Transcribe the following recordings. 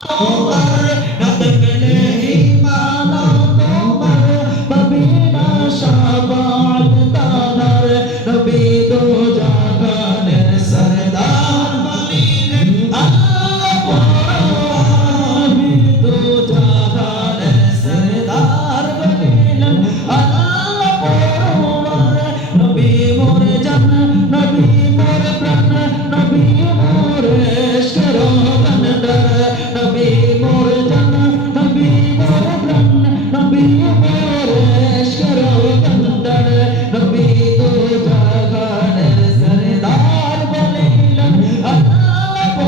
তোমার না থাকলে ঈমান তোমার পাবি না শাফাত তাহার নবী দো জাহানের সরদার বলিলেন আল্লাহ নবী দো জাহানের সরদার বলিলেন আল্লাহ নবী মোর জান নবী মোর প্রাণ নবী মোর ইশকের বান্দার নবী মোর জান নবী মোর প্রাণ নবী মোর ইশকের বান্দার নবী দো জাহানের সরদার বলিলেন আল্লাহ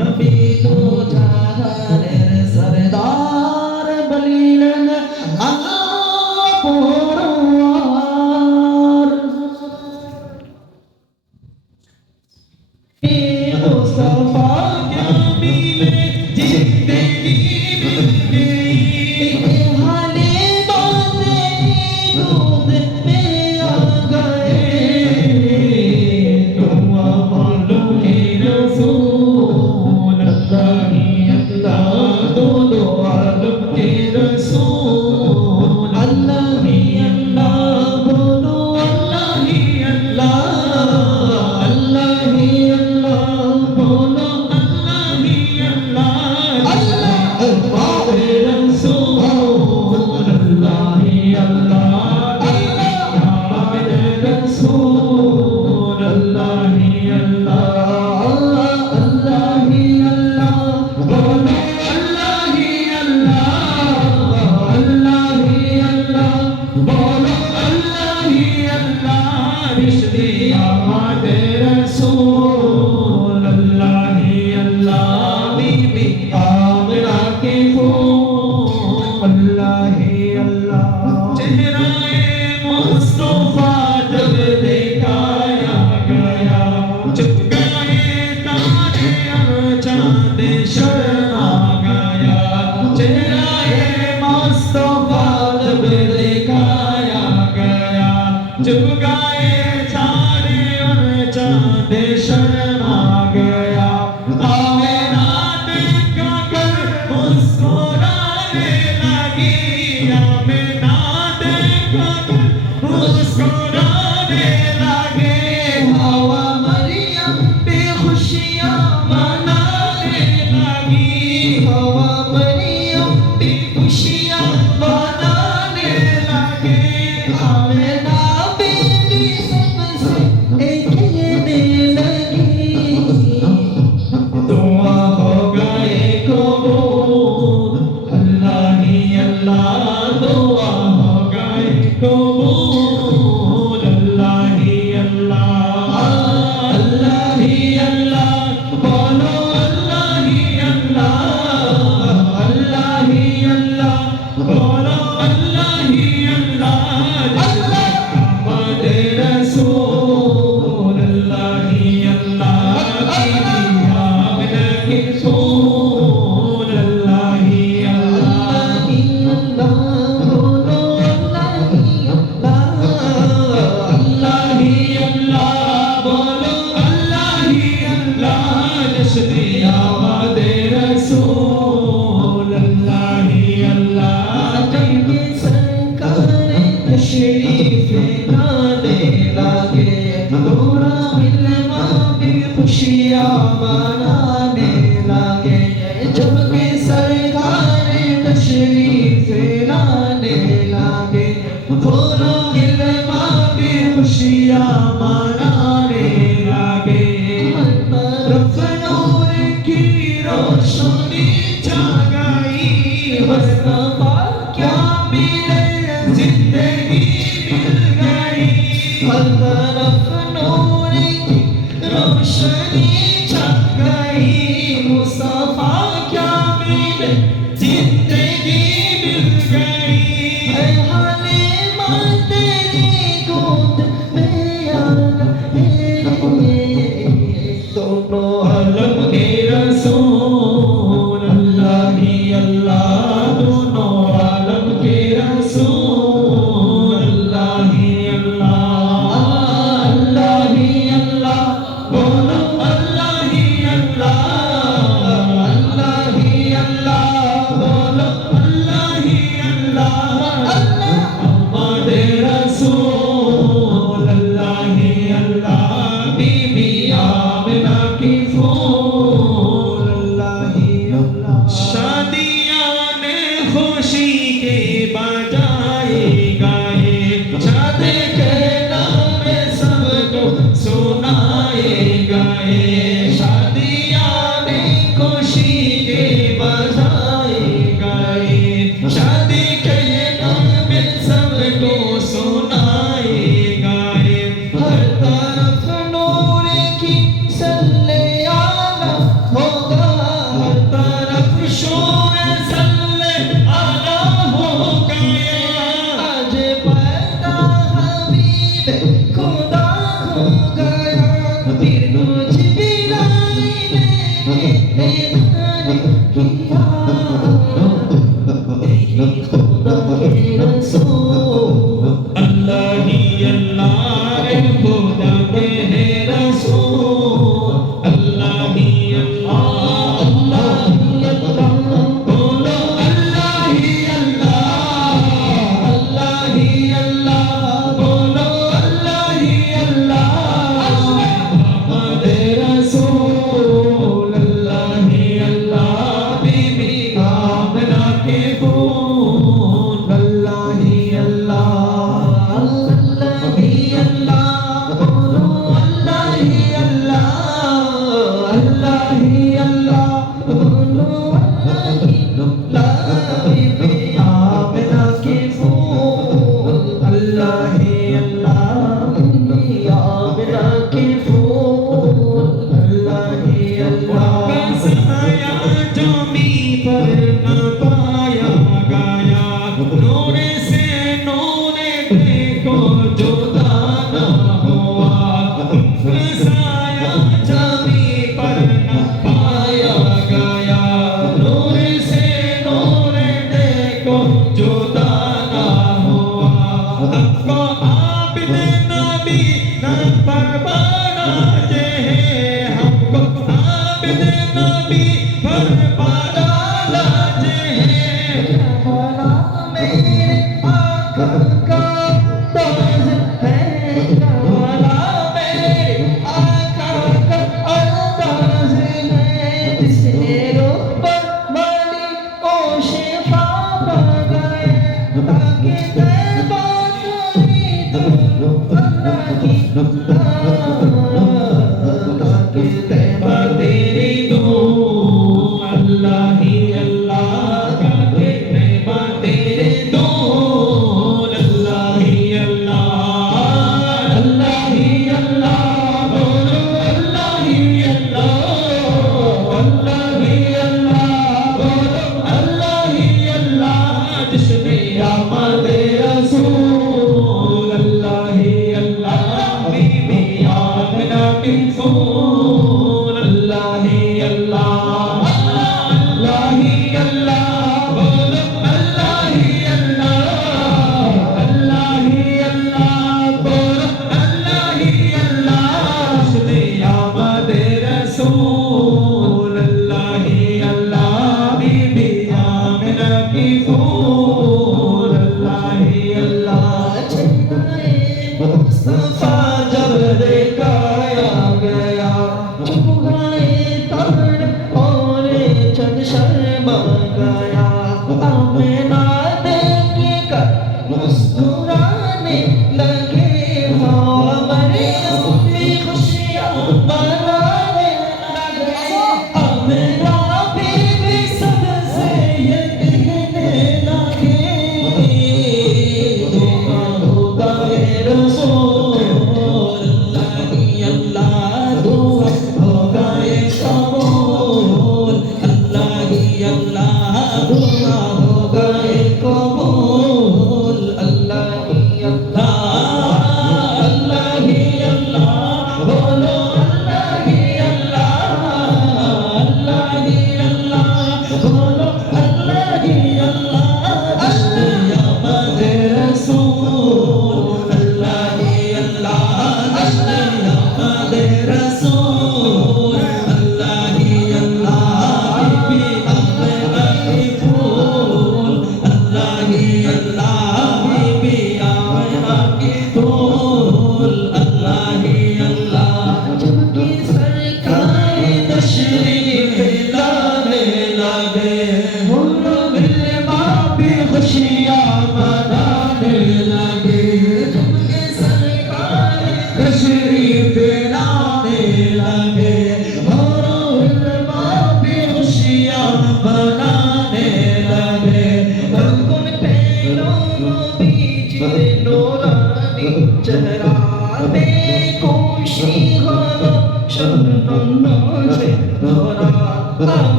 নবী দো জাহানের সরদার বলিলেন আল্লাহ পরওয়ার मुस्तफा क्या मिले जिंदगी मिले हाले बातें दूध में आ गए तुम बोलो के रसूल अल्लाह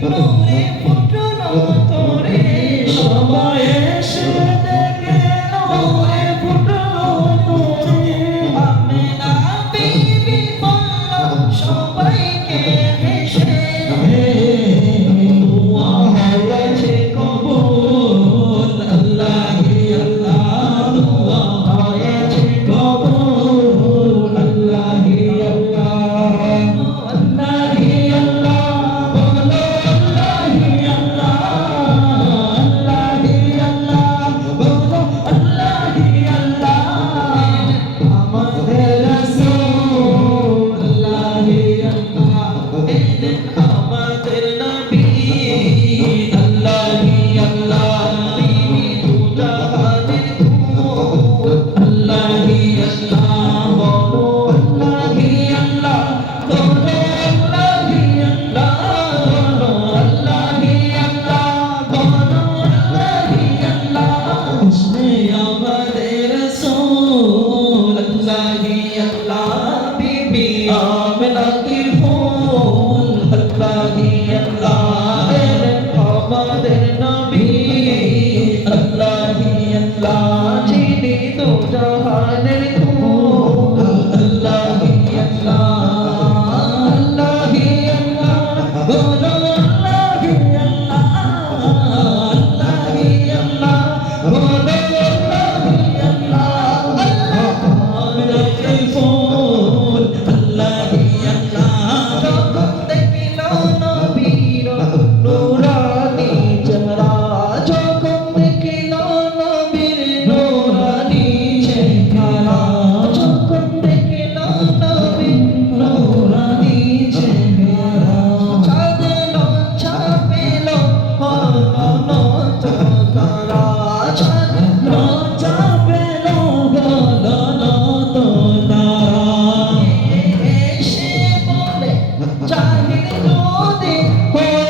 Nore putro আমাদের নবী আল্লাহি আল্লাহ যিনি দু জাহানের নূর আল্লাহি আল্লাহ আল্লাহি আল্লাহ বলো আল্লাহি আল্লাহ আল্লাহি আল্লাহ বলো আল্লাহি আল্লাহ আল্লাহ ফুল আল্লাহি আল্লাহ যখন দেখিল নবীর নূরানি চেহারা যখন দেখিল নবীর নূরানি চেহারা যখন দেখিল নবীর নূরানি চেহারা চাঁদ লজ্জা পেল হলো তারা চাঁদ লজ্জা পেল হলো তারা এসে বলে জাহির যদি হয়ে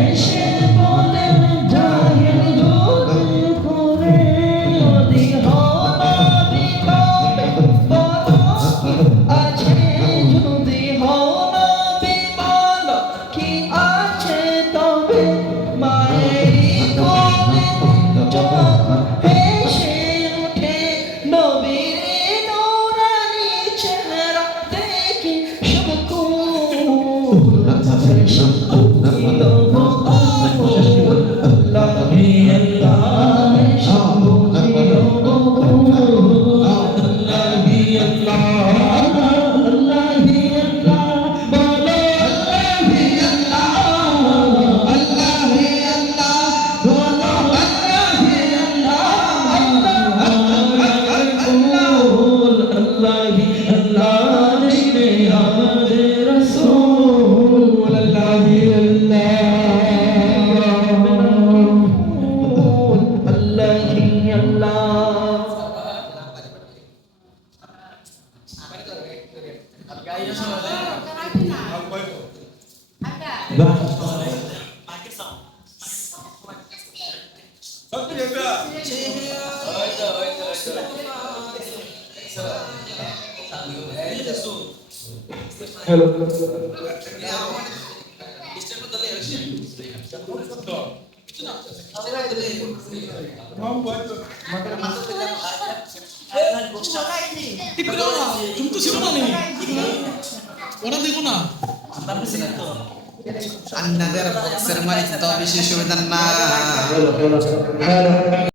এসে বলে জাহির যদি করে যদি হনবি কবে বলো কি আছে যদি হনবি বলো কি আছে তবে মায়ের কোলে যখন হেসে ওঠে নবীর নূরানি চেহারা দেখি সব কুল সব কুল আল্লাহি আল্লাহ সব কুল আল্লাহি আল্লাহ আল্লাহি আল্লাহ বলো আল্লাহি আল্লাহ আল্লাহি আল্লাহ বলো আল্লাহি আল্লাহ আল্লাহি আল্লাহ রে আমাদের রাসূল আল্লাহি আল্লাহ আল্লাহি আল্লাহ হ্যালো তুমি তো ছিল না নেই ওরা দেখো না আপনাদের বক্সের মালিক তো বেশি সুবিধা না হ্যালো